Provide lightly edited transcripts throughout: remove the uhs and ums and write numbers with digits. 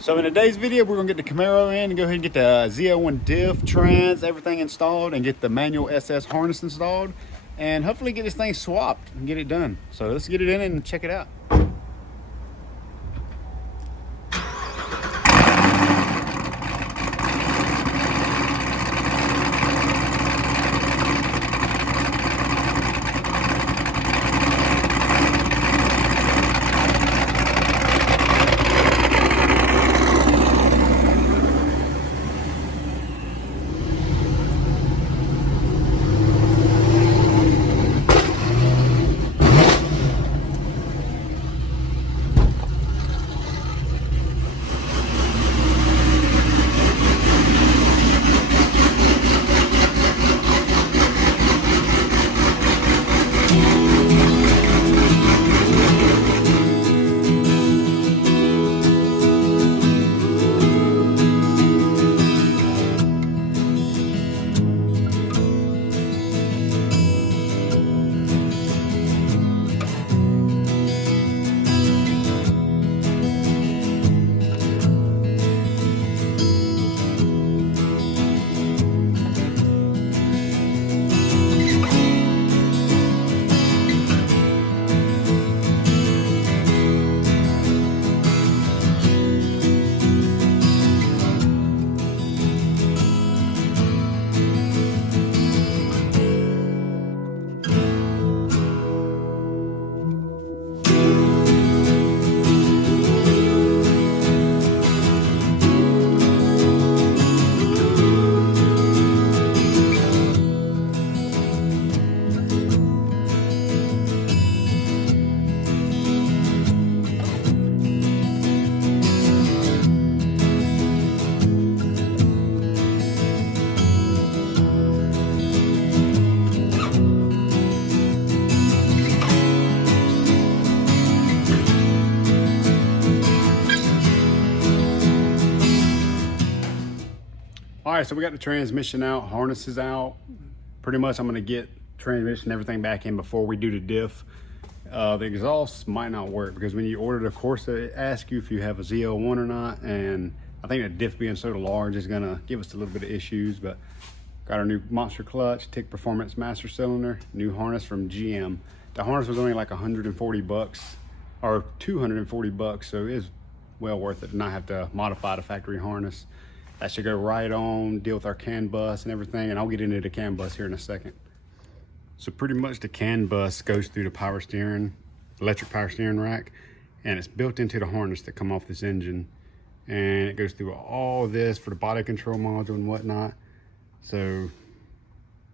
So in today's video, we're gonna get the Camaro in and go ahead and get the Z01 diff, trans, everything installed, and get the manual SS harness installed, and hopefully get this thing swapped and get it done. So let's get it in and check it out. All right, so we got the transmission out, harnesses out. Pretty much I'm gonna get transmission, everything back in before we do the diff. The exhaust might not work because when you order the course, they ask you if you have a Z01 or not. And I think the diff being so large is gonna give us a little bit of issues, but got our new monster clutch, TIC Performance master cylinder, new harness from GM. The harness was only like 140 bucks or 240 bucks. So it is well worth it to not have to modify the factory harness. That should go right on, deal with our CAN bus and everything, and I'll get into the CAN bus here in a second. So pretty much the CAN bus goes through the power steering, electric power steering rack, and it's built into the harness that come off this engine. And it goes through all this for the body control module and whatnot. So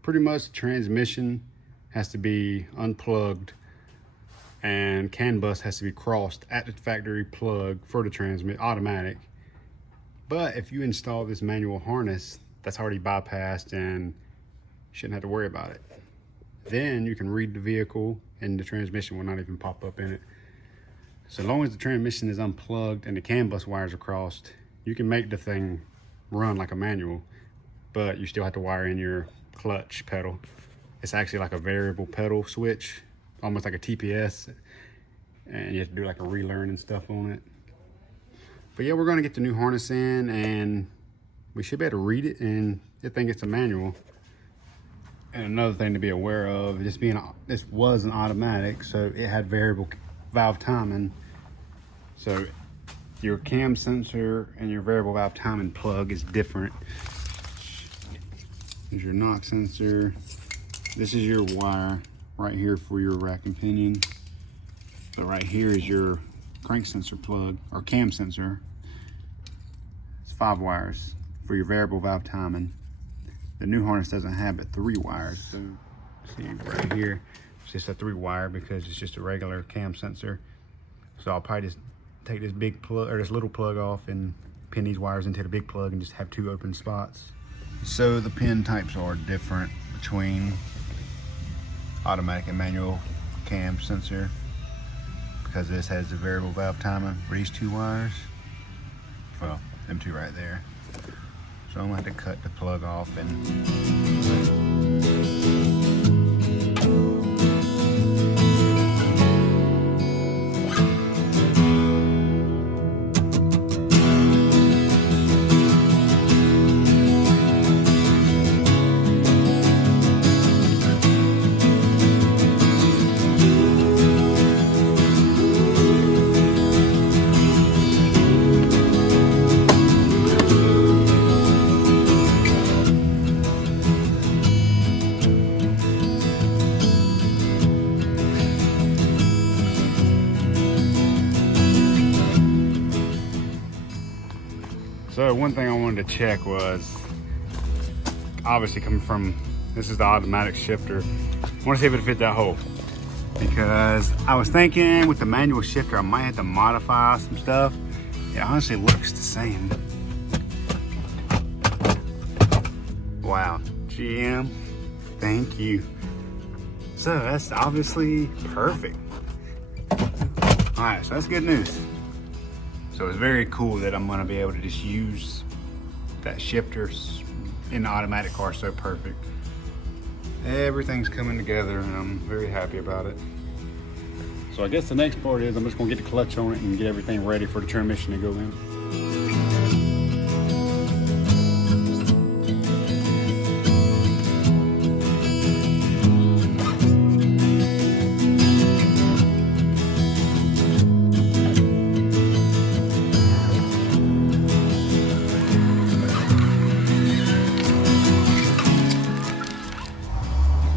pretty much the transmission has to be unplugged and CAN bus has to be crossed at the factory plug for the transmit automatic. But if you install this manual harness, that's already bypassed and you shouldn't have to worry about it. Then you can read the vehicle and the transmission will not even pop up in it. So long as the transmission is unplugged and the CAN bus wires are crossed, you can make the thing run like a manual, but you still have to wire in your clutch pedal. It's actually like a variable pedal switch, almost like a TPS, and you have to do like a relearn and stuff on it. But yeah, we're gonna get the new harness in and we should be able to read it, and I think it's a manual. And another thing to be aware of, this was an automatic, so it had variable valve timing. So your cam sensor and your variable valve timing plug is different. Here's your knock sensor. This is your wire right here for your rack and pinion. So right here is your crank sensor plug or cam sensor. It's 5 wires for your variable valve timing. The new harness doesn't have but 3 wires. So see right here, it's just a 3 wire because it's just a regular cam sensor. So I'll probably just take this big plug or this little plug off and pin these wires into the big plug and just have 2 open spots. So the pin types are different between automatic and manual cam sensor, because this has the variable valve timing for these 2 wires. Well, them 2 right there. So I'm gonna have to cut the plug off and So one thing I wanted to check was, obviously coming from, this is the automatic shifter. I want to see if it fit that hole. Because I was thinking with the manual shifter, I might have to modify some stuff. It honestly looks the same. Wow, GM, thank you. So that's obviously perfect. All right, so that's good news. So it's very cool that I'm gonna be able to just use that shifter in the automatic car so perfect. Everything's coming together and I'm very happy about it. So I guess the next part is I'm just gonna get the clutch on it and get everything ready for the transmission to go in.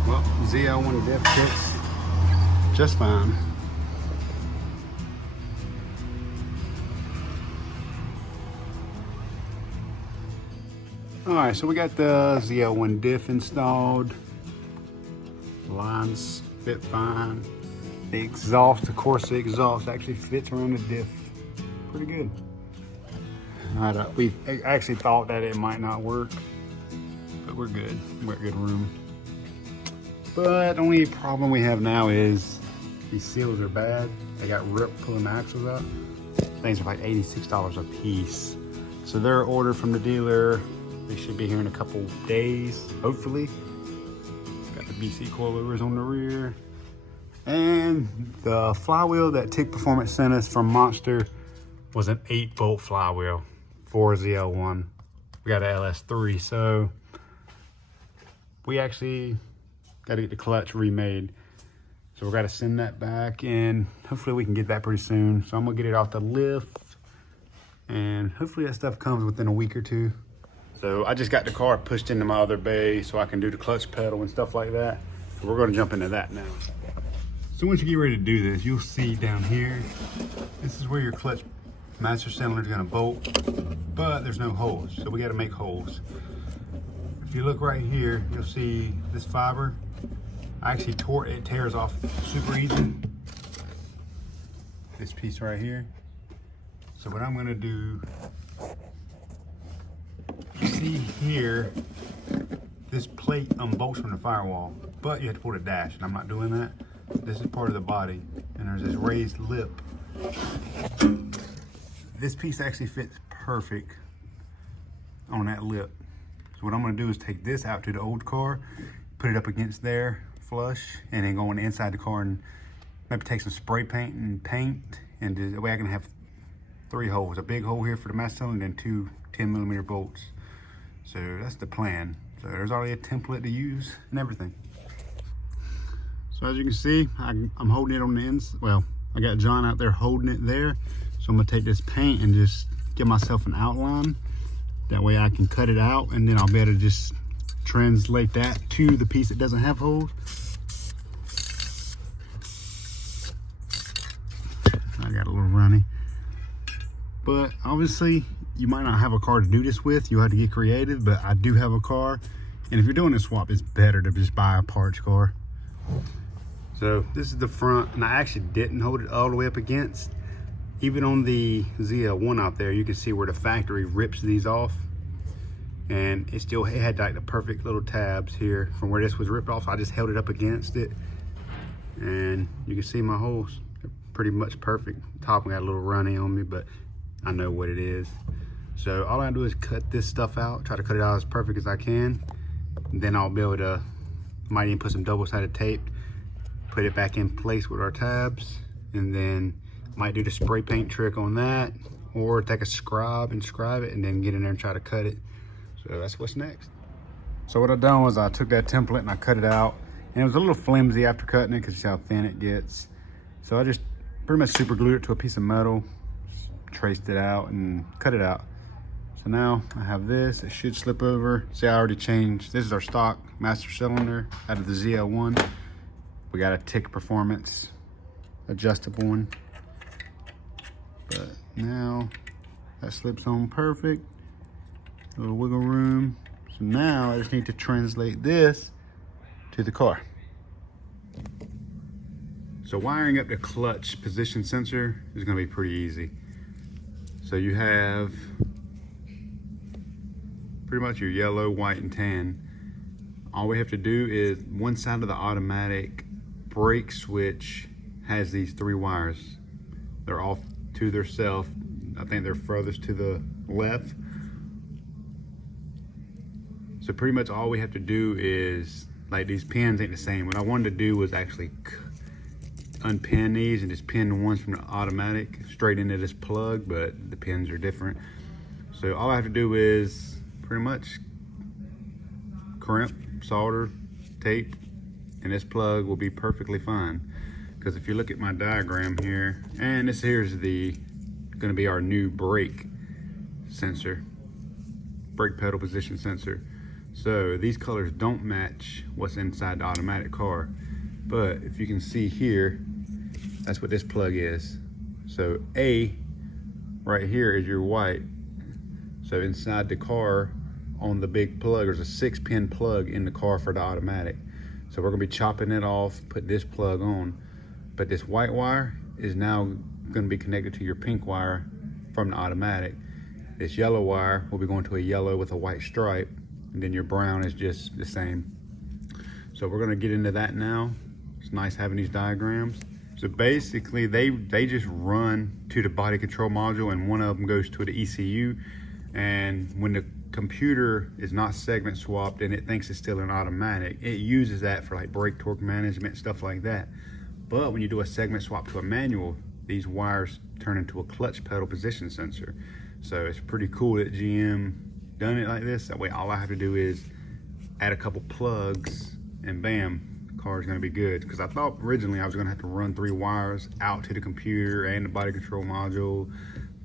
Well, ZL1 diff fits just fine. All right, so we got the ZL1 diff installed. Lines fit fine. The exhaust, of course, the exhaust actually fits around the diff pretty good. We actually thought that it might not work, but we're good. We're got good room. But the only problem we have now is these seals are bad. They got ripped pulling the axles out. Things are like $86 a piece. So they're ordered from the dealer. They should be here in a couple days, hopefully. Got the BC coilovers on the rear. And the flywheel that Tick Performance sent us from Monster was an 8-volt flywheel for ZL1. We got an LS3, so we actually got to get the clutch remade. So we're got to send that back and hopefully we can get that pretty soon. So I'm gonna get it off the lift and hopefully that stuff comes within a week or two. So I just got the car pushed into my other bay so I can do the clutch pedal and stuff like that. So we're gonna jump into that now. So once you get ready to do this, you'll see down here, this is where your clutch master cylinder is gonna bolt, but there's no holes. So we gotta make holes. If you look right here, you'll see this fiber. I actually tore it, tears off super easy. This piece right here. So what I'm gonna do, you see here, this plate unbolts from the firewall, but you have to pull the dash, and I'm not doing that. This is part of the body, and there's this raised lip. This piece actually fits perfect on that lip. So what I'm gonna do is take this out to the old car, put it up against there, flush, and then go on the inside the car and maybe take some spray paint and that way I can have 3 holes. A big hole here for the master cylinder and 2 10mm bolts. So that's the plan. So there's already a template to use and everything. So as you can see, I'm holding it on the ends. Well, I got John out there holding it there. So I'm gonna take this paint and just give myself an outline. That way I can cut it out and then I'll be able to just translate that to the piece that doesn't have holes. I got a little runny. But obviously you might not have a car to do this with. You have to get creative, but I do have a car. And if you're doing a swap, it's better to just buy a parts car. So this is the front, and I actually didn't hold it all the way up against. Even on the ZL1 out there, you can see where the factory rips these off. And it had like the perfect little tabs here from where this was ripped off. I just held it up against it. And you can see my holes. They're pretty much perfect. Top one got a little runny on me, but I know what it is. So all I do is cut this stuff out, try to cut it out as perfect as I can. And then I'll be able to, might even put some double-sided tape, put it back in place with our tabs, and then might do the spray paint trick on that, or take a scribe and scribe it, and then get in there and try to cut it. So that's what's next. So what I done was I took that template and I cut it out, and it was a little flimsy after cutting it because you see how thin it gets. So I just pretty much super glued it to a piece of metal, traced it out and cut it out. So now I have this, it should slip over. See, I already changed. This is our stock master cylinder out of the ZL1. We got a Tick Performance adjustable one. But now that slips on perfect. A little wiggle room. So now I just need to translate this to the car. So wiring up the clutch position sensor is going to be pretty easy. So you have pretty much your yellow, white, and tan. All we have to do is one side of the automatic brake switch has these 3 wires. They're off to their self. I think they're furthest to the left. So pretty much all we have to do is, like, these pins ain't the same. What I wanted to do was actually unpin these and just pin the ones from the automatic straight into this plug, but the pins are different. So all I have to do is pretty much crimp, solder, tape, and this plug will be perfectly fine. Because if you look at my diagram here, and this here is going to be our new brake sensor, brake pedal position sensor. So these colors don't match what's inside the automatic car, but if you can see here, that's what this plug is. So A right here is your white. So inside the car on the big plug, there's a 6-pin plug in the car for the automatic. So we're gonna be chopping it off, put this plug on, but this white wire is now gonna be connected to your pink wire from the automatic. This yellow wire will be going to a yellow with a white stripe, and then your brown is just the same. So we're gonna get into that now. It's nice having these diagrams. So basically they just run to the body control module, and one of them goes to the ECU. And when the computer is not segment swapped and it thinks it's still an automatic, it uses that for like brake torque management, stuff like that. But when you do a segment swap to a manual, these wires turn into a clutch pedal position sensor. So it's pretty cool that GM done it like this. That way all I have to do is add a couple plugs and bam, the car is gonna be good. Because I thought originally I was gonna have to run 3 wires out to the computer and the body control module,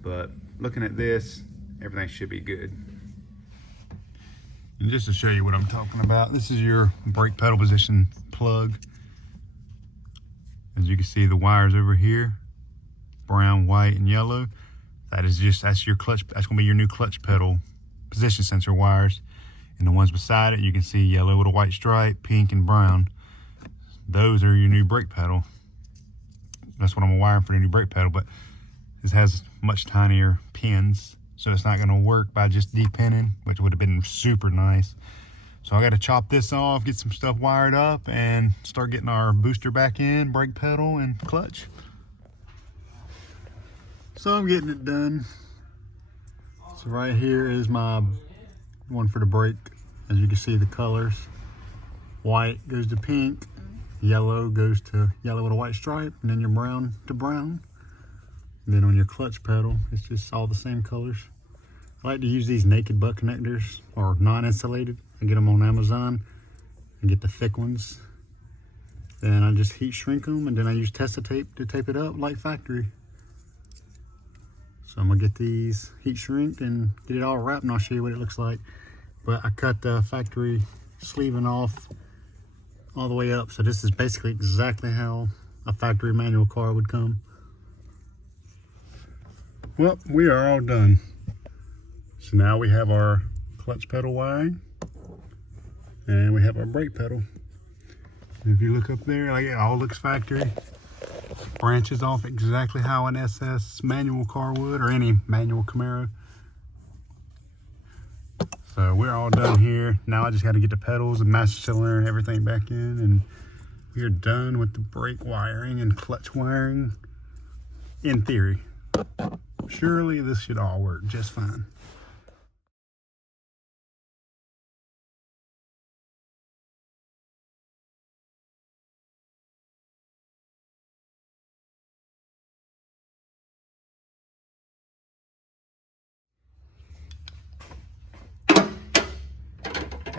but looking at this, everything should be good. And just to show you what I'm talking about, this is your brake pedal position plug. As you can see, the wires over here, brown, white, and yellow. That's your clutch. That's gonna be your new clutch pedal position sensor wires. And the ones beside it, you can see yellow with a white stripe, pink, and brown. Those are your new brake pedal. That's what I'm wiring for the new brake pedal, but this has much tinier pins, so it's not gonna work by just depinning, which would have been super nice. So I gotta chop this off, get some stuff wired up, and start getting our booster back in, brake pedal, and clutch. So I'm getting it done. So right here is my one for the brake. As you can see, the colors. White goes to pink, yellow goes to yellow with a white stripe, and then your brown to brown. And then on your clutch pedal, it's just all the same colors. I like to use these naked butt connectors, or non-insulated. I get them on Amazon and get the thick ones. Then I just heat shrink them, and then I use Tesa tape to tape it up like factory. So I'm gonna get these heat shrinked and get it all wrapped, and I'll show you what it looks like. But I cut the factory sleeving off all the way up. So this is basically exactly how a factory manual car would come. Well, we are all done. So now we have our clutch pedal wiring, and we have our brake pedal. And if you look up there, like, it all looks factory. Branches off exactly how an SS manual car would, or any manual Camaro. So we're all done here. Now I just got to get the pedals and master cylinder and everything back in, and we are done with the brake wiring and clutch wiring, in theory. Surely this should all work just fine.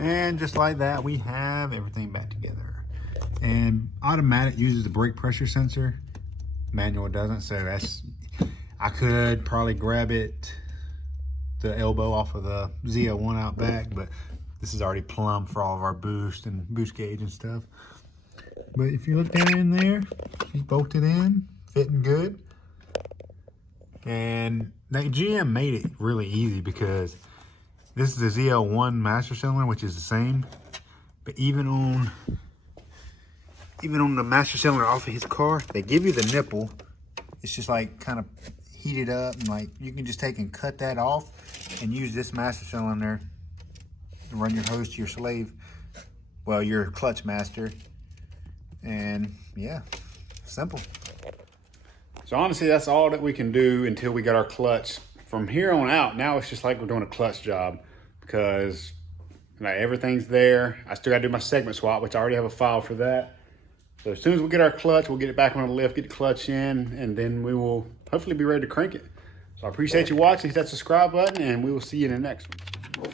And just like that, we have everything back together. And automatic uses the brake pressure sensor, manual doesn't. So that's, I could probably grab it, the elbow off of the Z01 out back, but this is already plumb for all of our boost and boost gauge and stuff. But if you look down in there, it's bolted in, fitting good. And GM made it really easy, because This is the ZL1 master cylinder, which is the same. But even on the master cylinder off of his car, they give you the nipple. It's just like kind of heated up, and like you can just take and cut that off and use this master cylinder to run your hose to your slave, well, your clutch master. And yeah, simple. So honestly, that's all that we can do until we get our clutch. From here on out, now it's just like we're doing a clutch job, because like everything's there. I still gotta do my segment swap, which I already have a file for that. So as soon as we get our clutch, we'll get it back on the lift, get the clutch in, and then we will hopefully be ready to crank it. So I appreciate you watching. Hit that subscribe button, and we will see you in the next one.